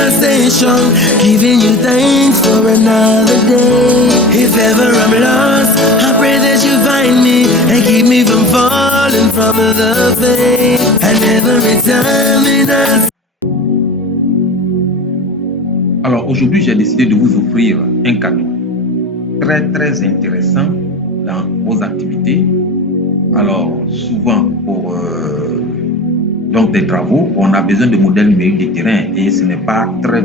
I stay strong, giving you thanks for another day. If ever I'm lost, I pray that you find me and keep me from falling from the faith. And every time in us. Alors aujourd'hui, j'ai décidé de vous offrir un cadeau très intéressant dans vos activités. Alors souvent pour donc des travaux, on a besoin de modèles numériques de terrain et ce n'est pas très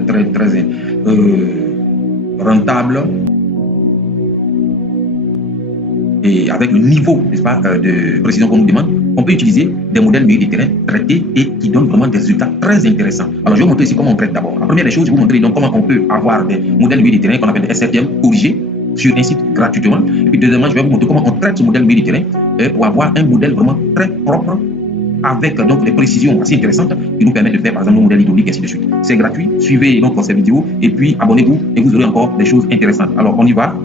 rentable et avec le niveau, n'est-ce pas, de précision qu'on nous demande. On peut utiliser des modèles numériques de terrain traités et qui donnent vraiment des résultats très intéressants. Alors je vais vous montrer ici comment on traite d'abord. La première des choses, je vais vous montrer donc comment on peut avoir des modèles numériques de terrain qu'on appelle des SRTM corrigés sur un site gratuitement. Et puis deuxièmement, je vais vous montrer comment on traite ce modèle numérique de terrain pour avoir un modèle vraiment très propre avec donc des précisions assez intéressantes qui nous permettent de faire par exemple nos modèles hydrauliques et ainsi de suite. C'est gratuit, suivez donc cette vidéo et puis abonnez-vous et vous aurez encore des choses intéressantes. Alors on y va.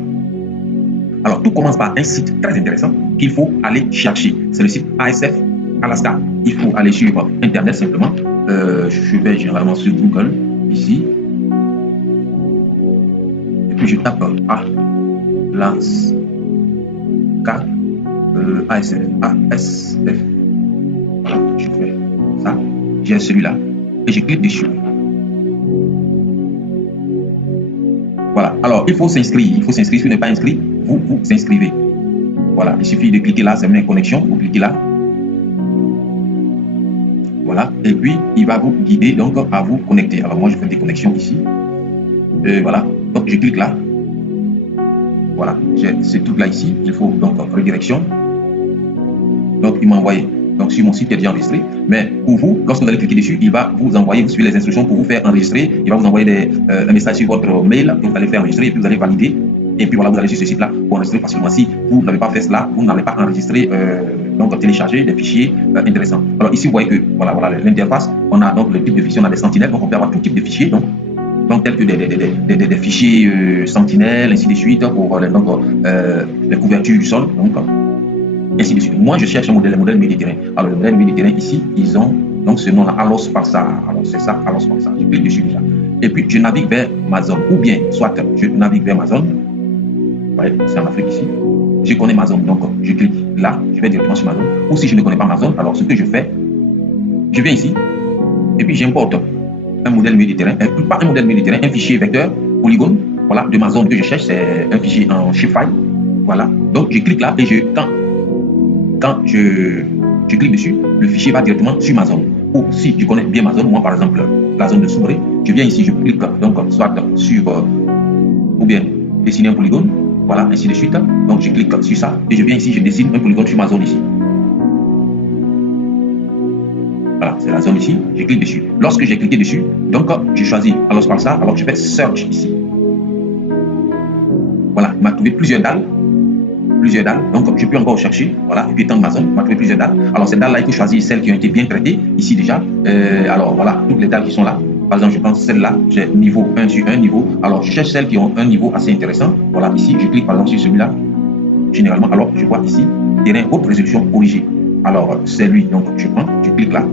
Alors tout commence par un site très intéressant qu'il faut aller chercher. C'est le site ASF Alaska. Il faut aller sur internet simplement. Je vais généralement sur Google ici. Et puis je tape Alaska ASF. Voilà, je fais ça, j'ai celui-là et je clique dessus. Voilà, alors il faut s'inscrire. Si vous n'êtes pas inscrit, vous vous inscrivez. Voilà, il suffit de cliquer là, c'est une connexion, vous cliquez là. Voilà, et puis il va vous guider donc à vous connecter. Alors moi je fais des connexions ici. Voilà, donc je clique là. Voilà, j'ai ce truc là ici, il faut donc redirection. Donc il m'a envoyé. Donc sur mon site qui est déjà enregistré, mais pour vous, lorsque vous allez cliquer dessus, il va vous envoyer, vous suivez les instructions pour vous faire enregistrer, il va vous envoyer un message sur votre mail que vous allez faire enregistrer et puis vous allez valider, et puis voilà, vous allez sur ce site là pour enregistrer facilement. Si vous n'avez pas fait cela, vous n'allez pas enregistrer, donc télécharger des fichiers intéressants. Alors ici vous voyez que voilà l'interface, on a donc le type de fichier, on a des sentinelles, donc on peut avoir tout type de fichiers, donc tels que des fichiers sentinelles, ainsi de suite, pour les couvertures du sol, donc ainsi de suite. Moi, je cherche un modèle Méditerranéen. Alors, le modèle Méditerranéen, ici, ils ont donc ce nom-là, Alos Parsa. Alors, c'est ça, Alos Parsa. Je clique dessus déjà. Et puis, je navigue vers ma zone. Ou bien, soit je navigue vers ma zone. Vous voyez, c'est en Afrique ici. Je connais ma zone, donc je clique là, je vais directement sur ma zone. Ou si je ne connais pas ma zone, alors ce que je fais, je viens ici, et puis j'importe un modèle Méditerranéen, pas un modèle Méditerranéen, un fichier vecteur, polygone, voilà, de ma zone que je cherche, c'est un fichier en shapefile. Voilà, donc je clique là, et quand je clique dessus, le fichier va directement sur ma zone. Ou si je connais bien ma zone, moi par exemple la zone de Soubré, je viens ici, je clique donc soit sur ou bien dessiner un polygone, voilà, ainsi de suite. Donc je clique sur ça et je viens ici, je dessine un polygone sur ma zone ici. Voilà, c'est la zone ici, je clique dessus. Lorsque j'ai cliqué dessus, donc je choisis alors par ça, alors je fais search ici. Voilà, il m'a trouvé plusieurs dalles, donc je peux encore chercher, voilà, et puis étendre ma zone, il m'a trouvé plusieurs dalles. Alors ces dalles là, il faut choisir celles qui ont été bien traitées ici déjà. Alors voilà, toutes les dalles qui sont là, par exemple je prends celle-là, j'ai niveau 1 sur 1 niveau, alors je cherche celles qui ont un niveau assez intéressant. Voilà, ici je clique par exemple sur celui-là, généralement, alors je vois ici terrain haute résolution corrigée. Alors c'est lui, donc je prends, je clique là.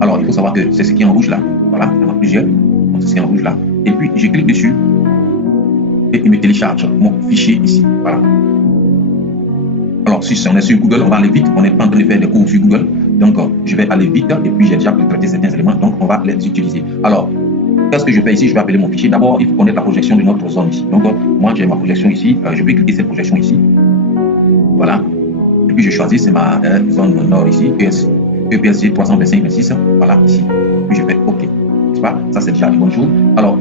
Alors il faut savoir que c'est ce qui est en rouge là, voilà, il y en a plusieurs, donc c'est ce qui est en rouge là, et puis je clique dessus et il me télécharge mon fichier ici, voilà. Alors, si on est sur Google, on va aller vite. On n'est pas en train de faire des cours sur Google. Donc, je vais aller vite. Et puis, j'ai déjà traité certains éléments. Donc, on va les utiliser. Alors, qu'est-ce que je fais ici? Je vais appeler mon fichier. D'abord, il faut connaître la projection de notre zone ici. Donc, moi, j'ai ma projection ici. Je vais cliquer cette projection ici. Voilà. Et puis, je choisis, c'est ma zone nord ici. EPSG 325-26. Voilà, ici. Puis, je fais OK. C'est pas? Ça, c'est déjà une bonne chose. Alors,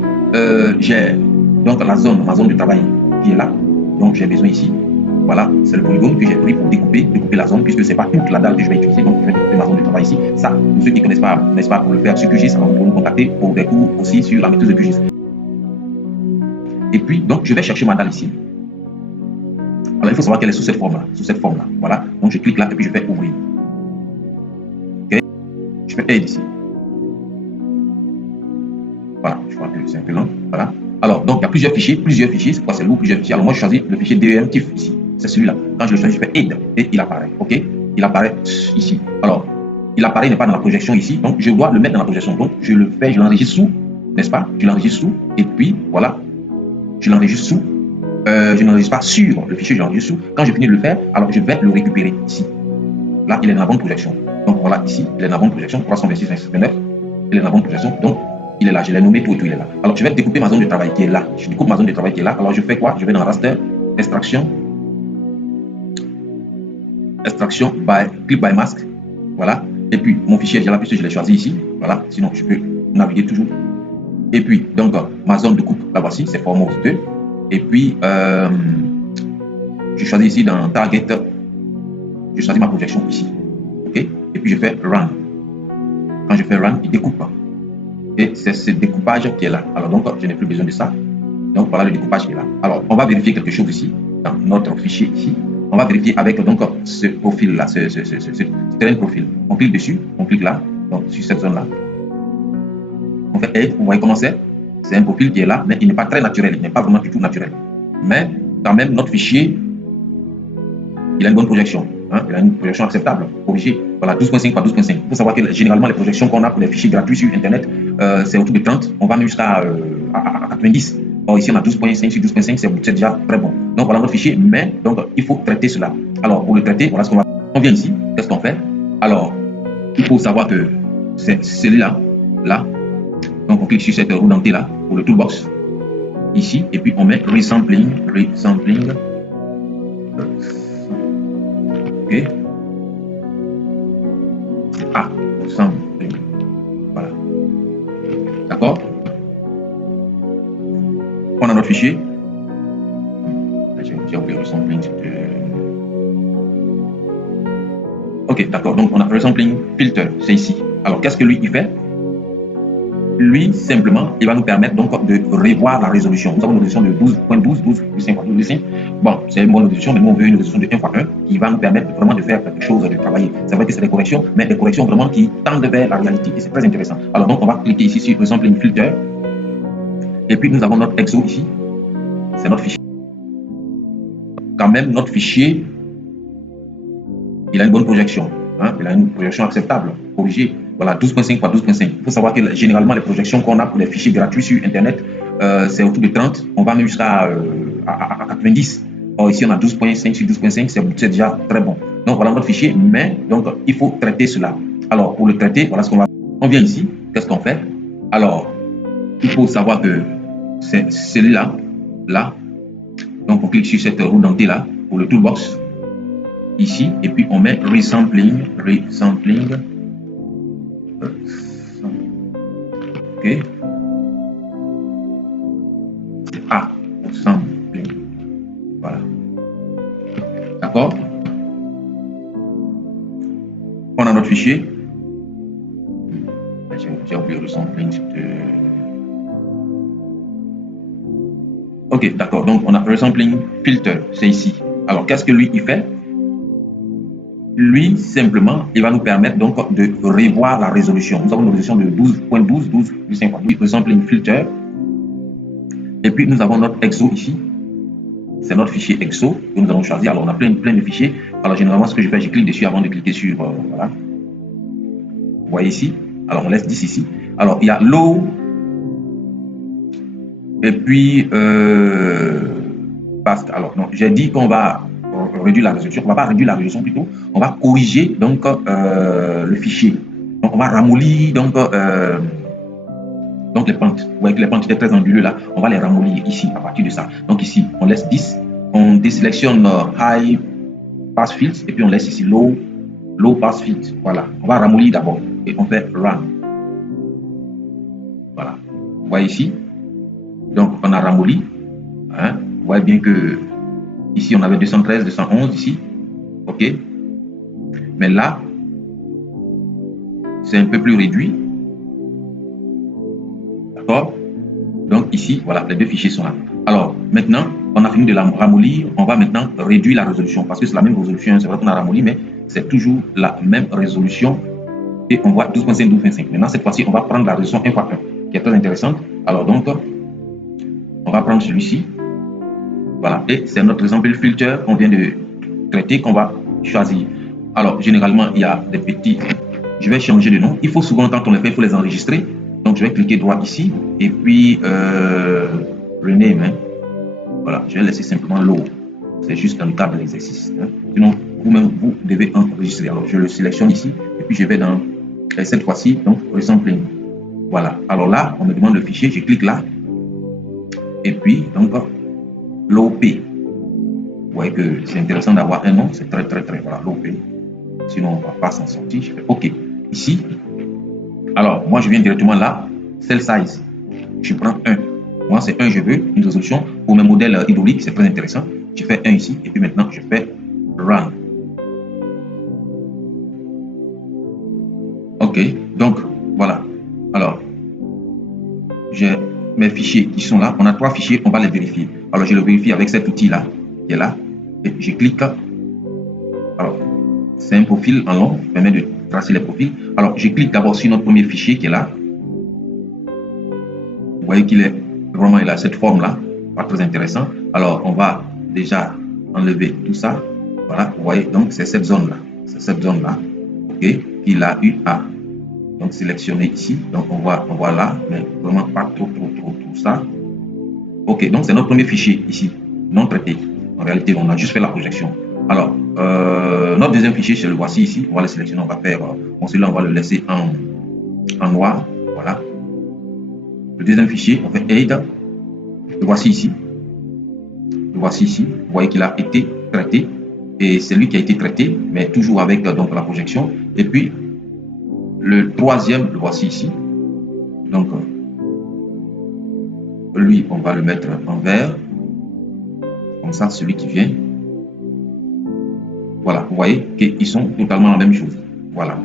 j'ai donc ma zone de travail qui est là. Donc, j'ai besoin ici. Voilà, c'est le polygone que j'ai pris pour découper la zone, puisque ce n'est pas toute la dalle que je vais utiliser, donc je vais découper ma zone de travail ici. Ça, pour ceux qui ne connaissent pas, n'est-ce pas, pour le faire sur QGIS, alors vous pouvez nous contacter pour des cours aussi sur la maîtrise de QGIS. Et puis, donc, je vais chercher ma dalle ici. Alors, il faut savoir qu'elle est sous cette forme-là, voilà. Donc, je clique là et puis je fais ouvrir. Ok, je fais aide ici. Voilà, je vois que c'est un peu lent, voilà. Alors, donc, il y a plusieurs fichiers, c'est quoi, c'est lourd, plusieurs fichiers. Alors, moi, je choisis le fichier DEM TIFF ici. C'est celui-là. Quand je le choisis, je fais aide et il apparaît. Ok, il apparaît ici. Alors, il apparaît, il n'est pas dans la projection ici. Donc, je dois le mettre dans la projection. Donc, je le fais, je l'enregistre sous n'est-ce pas? Tu l'enregistres sous, et puis voilà, je l'enregistre sous. Je n'enregistre pas sur le fichier, je l'enregistre sous. Quand je finis de le faire, alors je vais le récupérer ici. Là, il est dans la bonne projection. Donc voilà, ici, il est dans la bonne projection, 326,579. Il est dans la bonne projection, donc il est là. Je l'ai nommé, tout et tout, il est là. Alors je vais découper ma zone de travail qui est là. Je découpe ma zone de travail qui est là. Alors je fais quoi? Je vais dans raster, extraction, click by mask. Voilà. Et puis mon fichier est déjà là puisque je l'ai choisi ici. Voilà. Sinon, je peux naviguer toujours. Et puis, donc, ma zone de coupe, la voici, c'est Formos 2. Et puis, je choisis ici dans Target, je choisis ma projection ici. OK? Et puis, je fais Run. Quand je fais Run, il découpe. Et c'est ce découpage qui est là. Alors, donc, je n'ai plus besoin de ça. Donc, voilà le découpage qui est là. Alors, on va vérifier quelque chose ici, dans notre fichier ici. On va vérifier avec donc ce profil-là, ce terrain profil. On clique dessus, on clique là, donc sur cette zone-là. On fait Edit, vous voyez comment c'est. C'est un profil qui est là, mais il n'est pas très naturel, il n'est pas vraiment du tout naturel. Mais quand même, notre fichier, il a une bonne projection. Hein, il a une projection acceptable, corrigée. Voilà, 12.5 par 12.5. Il faut savoir que généralement, les projections qu'on a pour les fichiers gratuits sur Internet, c'est autour de 30. On va même jusqu'à 90. Or, ici, on a 12.5 sur 12.5, c'est déjà très bon. Donc, voilà notre fichier, mais donc, il faut traiter cela. Alors, pour le traiter, voilà ce qu'on va faire. On vient ici, qu'est-ce qu'on fait? Alors, il faut savoir que c'est celui-là, là. Donc, on clique sur cette roue dentée là, pour le toolbox, ici, et puis on met resampling. OK. Ah, resampling. Voilà. D'accord? On a notre fichier. J'ai oublié resampling. OK, d'accord. Donc, on a resampling filter, c'est ici. Alors, qu'est-ce que lui, il fait? Lui, simplement, il va nous permettre donc de revoir la résolution. Nous avons une résolution de 12.12, 12.5. Bon, c'est une bonne résolution, mais nous, on veut une résolution de 1x1 qui va nous permettre vraiment de faire quelque chose, de travailler. C'est vrai que c'est des corrections, mais des corrections vraiment qui tendent vers la réalité. Et c'est très intéressant. Alors donc, on va cliquer ici sur Resampling Filter. Et puis, nous avons notre EXO ici. C'est notre fichier. Quand même, notre fichier, il a une bonne projection. Hein? Il a une projection acceptable, corrigée. Voilà, 12.5 par 12.5. Il faut savoir que généralement, les projections qu'on a pour les fichiers gratuits sur Internet, c'est autour de 30. On va même jusqu'à 90. Or, ici, on a 12.5 sur 12.5. C'est déjà très bon. Donc, voilà notre fichier. Mais, donc, il faut traiter cela. Alors, pour le traiter, voilà ce qu'on va faire. On vient ici. Qu'est-ce qu'on fait? Alors, il faut savoir que c'est celui-là. Là. Donc, on clique sur cette roue dentée là pour le toolbox. Ici. Et puis, on met resampling. OK. Ah, resampling. Voilà. D'accord. On a notre fichier. J'ai oublié resampling. OK, d'accord. Donc, on a resampling filter. C'est ici. Alors, qu'est-ce que lui, il fait? Lui, simplement, il va nous permettre donc de revoir la résolution. Nous avons une résolution de 12.12, 12.5. Resampling filter. Et puis, nous avons notre EXO ici. C'est notre fichier EXO que nous allons choisir. Alors, on a plein de fichiers. Alors, généralement, ce que je fais, je clique dessus avant de cliquer sur... voilà. Vous voyez ici. Alors, on laisse 10 ici. Alors, il y a low. Et puis, fast. Alors, non, j'ai dit qu'on va réduire la résolution. On ne va pas réduire la résolution plutôt. On va corriger donc le fichier. Donc, on va ramollir donc les pentes. Vous voyez que les pentes étaient très anguleuses là. On va les ramollir ici à partir de ça. Donc ici, on laisse 10. On désélectionne High Pass Fields et puis on laisse ici Low Pass Fields. Voilà. On va ramollir d'abord et on fait Run. Voilà. Vous voyez ici. Donc on a ramolli. Hein. Vous voyez bien que ici on avait 213, 211 ici. OK. Mais là, c'est un peu plus réduit. D'accord? Donc ici, voilà, les deux fichiers sont là. Alors, maintenant, on a fini de la ramollir. On va maintenant réduire la résolution parce que c'est la même résolution. C'est vrai qu'on a ramolli, mais c'est toujours la même résolution. Et on voit 12.5, 12.5. Maintenant, cette fois-ci, on va prendre la résolution 1x1 qui est très intéressante. Alors, donc, on va prendre celui-ci. Voilà. Et c'est notre exemple filter qu'on vient de traiter qu'on va choisir. Alors, généralement, il y a des petits... Je vais changer de nom. Il faut souvent, quand on les fait, il faut les enregistrer. Donc, Donc, je vais cliquer droit ici. Et puis, rename. Hein. Voilà, je vais laisser simplement low. C'est juste dans le cadre de l'exercice. Hein. Sinon, vous-même, vous devez enregistrer. Alors, je le sélectionne ici. Et puis, je vais dans cette fois-ci, donc, resampling. Voilà. Alors là, on me demande le fichier. Je clique là. Et puis, donc, l'OP. Vous voyez que c'est intéressant d'avoir un nom. C'est très, voilà, l'OP. Sinon, on ne va pas s'en sortir. Je fais OK. Ici, alors, moi, je viens directement là. Cell size. Je prends 1. Moi, c'est 1, je veux une résolution. Pour mes modèles hydrauliques, c'est très intéressant. Je fais 1 ici. Et puis maintenant, je fais Run. OK. Donc, voilà. Alors, j'ai mes fichiers qui sont là. On a 3 fichiers. On va les vérifier. Alors, je le vérifie avec cet outil-là qui est là. Et je clique. Alors, c'est un profil en long qui permet de tracer les profils. Alors, je clique d'abord sur notre premier fichier qui est là. Vous voyez qu'il est vraiment, il a cette forme-là. Pas très intéressant. Alors, on va déjà enlever tout ça. Voilà, vous voyez, donc c'est cette zone-là. C'est cette zone-là, OK, qu'il a eu à donc sélectionner ici. Donc, on voit là, mais vraiment pas trop ça. OK, donc c'est notre premier fichier ici, non traité. En réalité, on a juste fait la projection. Alors, notre deuxième fichier, c'est le voici ici. On va le sélectionner, on va faire, bon, celui-là, on va le laisser en noir. Voilà. Le deuxième fichier, on fait aid. Le voici ici. Le voici ici. Vous voyez qu'il a été traité. Et c'est lui qui a été traité, mais toujours avec donc la projection. Et puis, le troisième, le voici ici. Donc, lui, on va le mettre en vert. Comme ça, celui qui vient. Voilà, vous voyez qu'ils sont totalement la même chose. Voilà.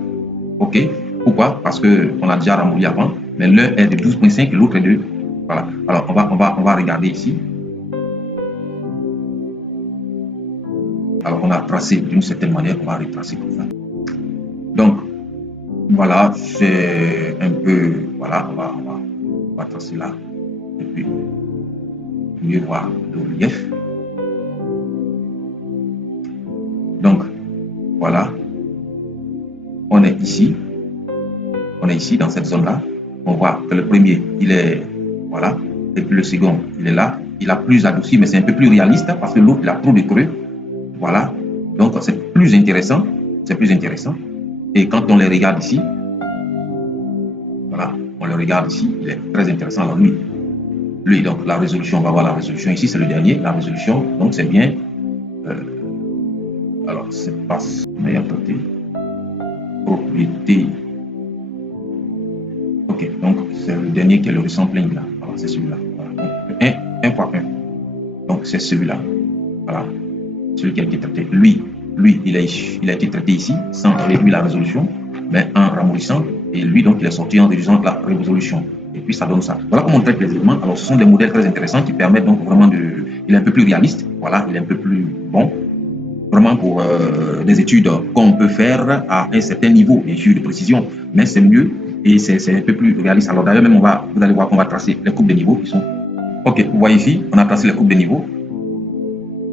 OK. Pourquoi? Parce qu'on a déjà ramolli avant, mais l'un est de 12.5 et l'autre est de... Voilà. Alors, on va regarder ici. Alors, on a tracé d'une certaine manière, on va retracer comme ça. Donc, voilà, c'est un peu... Voilà, on va tracer là. Et puis, mieux voir le relief. Donc, voilà. On est ici. On est ici, dans cette zone-là. On voit que le premier, il est... Voilà. Et puis le second, il est là. Il a plus adouci, mais c'est un peu plus réaliste parce que l'autre, il a trop de creux. Voilà. Donc, c'est plus intéressant. C'est plus intéressant. Et quand on les regarde ici, voilà, on le regarde ici, il est très intéressant. Alors, lui, donc, la résolution, on va voir la résolution ici, c'est le dernier. La résolution, donc, c'est bien. Alors, c'est pas meilleur côté. Propriété. OK, donc, c'est le dernier qui est le resampling là. Voilà, c'est celui-là. Voilà. 1 x 1. Donc, c'est celui-là. Voilà. Celui qui a été traité. Lui, il a été traité ici, sans réduire la résolution, mais en ramollissant. Et lui, donc, il est sorti en réduisant la résolution. Et puis, ça donne ça. Voilà comment on traite les éléments. Alors, ce sont des modèles très intéressants qui permettent donc vraiment de... Il est un peu plus réaliste. Voilà, il est un peu plus bon. Vraiment pour des études qu'on peut faire à un certain niveau, bien sûr, de précision. Mais c'est mieux et c'est un peu plus réaliste. Alors, d'ailleurs, même, vous allez voir qu'on va tracer les coupes de niveau qui sont... OK, vous voyez ici, on a tracé les coupes de niveau.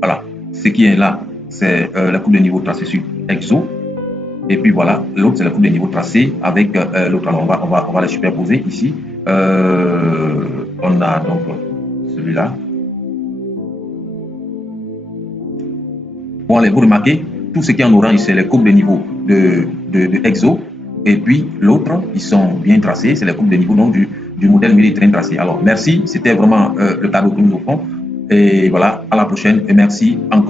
Voilà. Ce qui est là, c'est la coupe de niveau tracée sur EXO. Et puis voilà, l'autre, c'est la coupe de niveau tracée avec l'autre. Alors, on va les superposer ici. On a donc celui-là. Bon, allez, vous remarquez, tout ce qui est en orange, c'est les coupes de niveau de EXO. Et puis l'autre, ils sont bien tracés. C'est les coupes de niveau donc, du modèle Mini-Train tracé. Alors, merci. C'était vraiment le cadeau que nous offrons. Et voilà, à la prochaine. Et merci encore.